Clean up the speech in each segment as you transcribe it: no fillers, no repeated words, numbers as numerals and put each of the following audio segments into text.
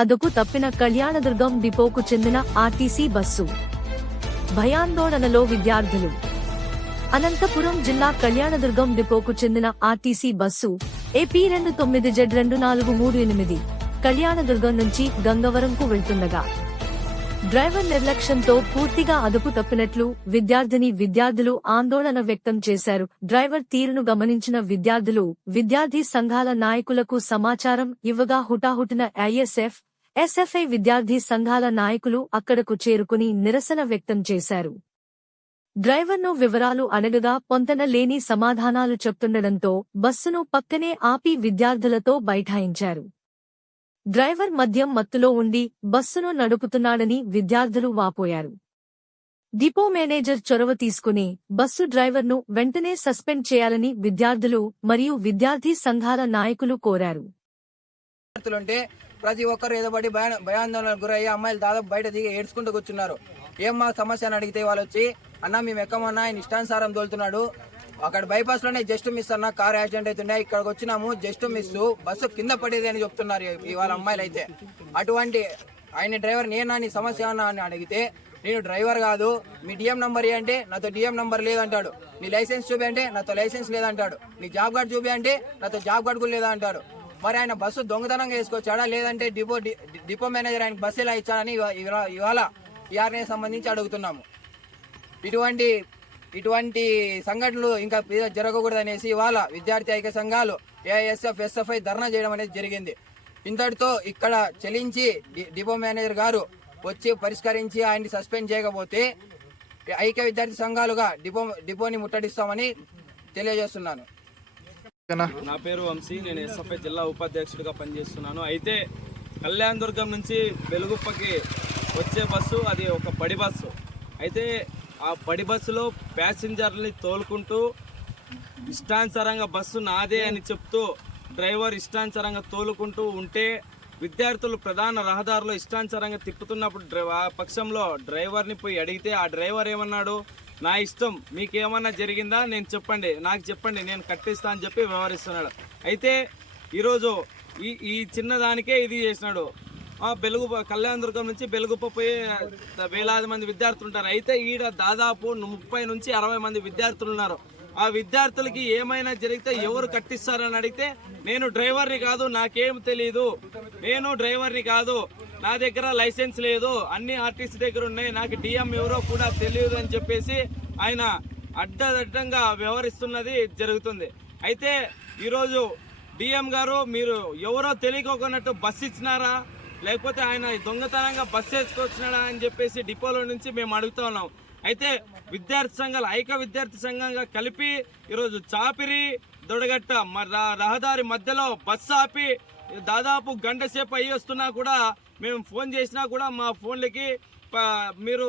అదుపు తప్పిన కళ్యాణదుర్గం డిపోకు చెందిన ఆర్టీసీ బస్సు. భయాందోళనలో విద్యార్థులు. అనంతపురం జిల్లా కళ్యాణదుర్గం డిపోకు చెందిన RTC bus AP 29Z2438 Kalyandurg నుంచి గంగవరంకు వెళ్తుండగా డ్రైవర్ నిర్లక్ష్యంతో పూర్తిగా అదుపు తప్పినట్లు విద్యార్థులు ఆందోళన వ్యక్తం చేశారు. డ్రైవర్ తీరును గమనించిన విద్యార్థులు విద్యార్థి సంఘాల నాయకులకు సమాచారం ఇవ్వగా హుటాహుటిన ఐఎస్ఎఫ్, ఎస్ఎఫ్ఐ విద్యార్థి సంఘాల నాయకులు అక్కడకు చేరుకుని నిరసన వ్యక్తం చేశారు. డ్రైవర్ను వివరాలు అడగగా పొంతన లేని సమాధానాలు చెప్తుండటంతో బస్సును పక్కనే ఆపి విద్యార్థులతో బైఠాయించారు. డ్రైవర్ మద్యం మత్తులో ఉండి బస్సును నడుపుతున్నాడని విద్యార్థులు వాపోయారు. డిపో మేనేజర్ చొరవ తీసుకుని బస్సు డ్రైవర్ను వెంటనే సస్పెండ్ చేయాలని విద్యార్థులు మరియు విద్యార్థి సంఘాల నాయకులు కోరారు. ప్రతి ఒక్కరు ఏదోబడి భయాందోళనకు గురయ్యి అమ్మాయిలు దాదాపు బయట దిగి ఏడ్చుకుంటూ కూర్చున్నారు. ఏం మా సమస్య అని అడిగితే వాళ్ళు వచ్చి, అన్న మేము ఎక్కమన్నా ఆయన ఇష్టానుసారం తోలుతున్నాడు, అక్కడ బైపాస్ లోనే జస్ట్ మిస్ అన్న కార్ యాక్సిడెంట్ అవుతుండే, ఇక్కడికి వచ్చినాము జస్ట్ మిస్, బస్సు కింద పడేది అని చెప్తున్నారు ఇవాళ అమ్మాయిలు అయితే. అటువంటి ఆయన డ్రైవర్ నేనా నీ సమస్య అన్నా అని అడిగితే, నేను డ్రైవర్ కాదు, మీ డిఎం నంబర్ అంటే నాతో డిఎం నంబర్ లేదంటాడు, నీ లైసెన్స్ చూపి అంటే నాతో లైసెన్స్ లేదంటాడు, నీ జాబ్ కార్డు చూపి అంటే నాతో జాబ్ కార్డు కూడా లేదంటాడు. మరి ఆయన బస్సు దొంగతనంగా వేసుకొచ్చాడా లేదంటే డిపో మేనేజర్ ఆయనకు బస్సు ఇలా ఇచ్చాడని ఇవాళ టీఆర్ఏ సంబంధించి అడుగుతున్నాము. ఇటువంటి సంఘటనలు ఇంకా జరగకూడదనేసి ఇవాళ విద్యార్థి ఐక్య సంఘాలు ఏఐఎస్ఎఫ్, ఎస్ఎఫ్ఐ ధర్నా చేయడం అనేది జరిగింది. ఇంతటితో ఇక్కడ చెల్లించి డిపో మేనేజర్ గారు వచ్చి పరిష్కరించి ఆయన్ని సస్పెండ్ చేయకపోతే ఐక్య విద్యార్థి సంఘాలుగా డిపోని ముట్టడిస్తామని తెలియజేస్తున్నాను. నా పేరు వంశీ, నేను ఎస్ఎఫ్ఐ జిల్లా ఉపాధ్యక్షుడిగా పనిచేస్తున్నాను. అయితే కళ్యాణదుర్గం నుంచి వెలుగుప్పకి వచ్చే బస్సు అది ఒక బడి బస్సు. అయితే ఆ బడి బస్సులో ప్యాసింజర్ని తోలుకుంటూ ఇష్టానుసారంగా బస్సు నాదే అని చెప్తూ డ్రైవర్ ఇష్టానుసారంగా తోలుకుంటూ ఉంటే విద్యార్థులు ప్రధాన రహదారిలో ఇష్టానుసారంగా తిప్పుతున్నప్పుడు ఆ పక్షంలో డ్రైవర్ని పోయి అడిగితే ఆ డ్రైవర్ ఏమన్నాడు, నా ఇష్టం, మీకేమన్నా జరిగిందా నేను చెప్పండి, నాకు చెప్పండి, నేను కట్టిస్తా అని చెప్పి వ్యవహరిస్తున్నాడు. అయితే ఈరోజు ఈ చిన్నదానికే ఇది చేసినాడు. కళ్యాణదుర్గం నుంచి బెలుగుప్ప పోయి వేలాది మంది విద్యార్థులు ఉంటారు. అయితే ఈడ దాదాపు 30 నుంచి 60 మంది విద్యార్థులు ఉన్నారు. ఆ విద్యార్థులకి ఏమైనా జరిగితే ఎవరు కట్టిస్తారని అడిగితే, నేను డ్రైవర్ని కాదు, నాకేం తెలియదు, నేను డ్రైవర్ని కాదు, నా దగ్గర లైసెన్స్ లేదు, అన్ని ఆర్టీసీ దగ్గర ఉన్నాయి, నాకు డిఎం ఎవరో కూడా తెలియదు అని చెప్పేసి ఆయన అడ్డదడ్డంగా వ్యవహరిస్తున్నది జరుగుతుంది. అయితే ఈరోజు డిఎం గారు మీరు ఎవరో తెలియకోకున్నట్టు బస్సు ఇచ్చినారా లేకపోతే ఆయన దొంగతనంగా బస్సు వేసుకొచ్చినాడా అని చెప్పేసి డిపోలో నుంచి మేము అడుగుతా ఉన్నాం. అయితే విద్యార్థి సంఘాలు ఐక్య విద్యార్థి సంఘంగా కలిపి ఈరోజు చాపిరి దొడగట్ట రహదారి మధ్యలో బస్సు ఆపి దాదాపు గంట సేపు అయ్యి వస్తున్నా కూడా మేము ఫోన్ చేసినా కూడా మా ఫోన్లకి మీరు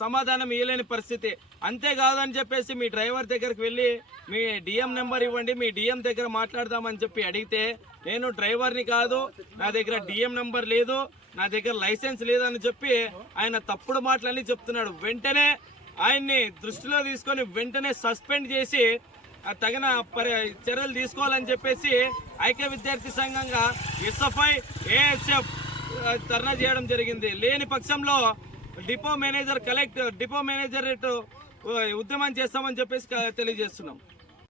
సమాధానం ఇవ్వలేని పరిస్థితి. అంతేకాదని చెప్పేసి మీ డ్రైవర్ దగ్గరికి వెళ్ళి మీ డిఎం నెంబర్ ఇవ్వండి, మీ డిఎం దగ్గర మాట్లాడదామని చెప్పి అడిగితే, నేను డ్రైవర్ని కాదు, నా దగ్గర డిఎం నెంబర్ లేదు, నా దగ్గర లైసెన్స్ లేదని చెప్పి ఆయన తప్పుడు మాటలన్నీ చెప్తున్నాడు. వెంటనే ఆయన్ని దృష్టిలో తీసుకొని వెంటనే సస్పెండ్ చేసి తగిన చర్యలు తీసుకోవాలని చెప్పేసి ఐక్య విద్యార్థి సంఘంగా ఎస్ఎఫ్ఐ, ఏఎస్ఎఫ్ ధర్నా చేయడం జరిగింది. లేని పక్షంలో డిపో మేనేజర్ ఉద్యమం చేస్తామని చెప్పేసి తెలియజేస్తున్నాం.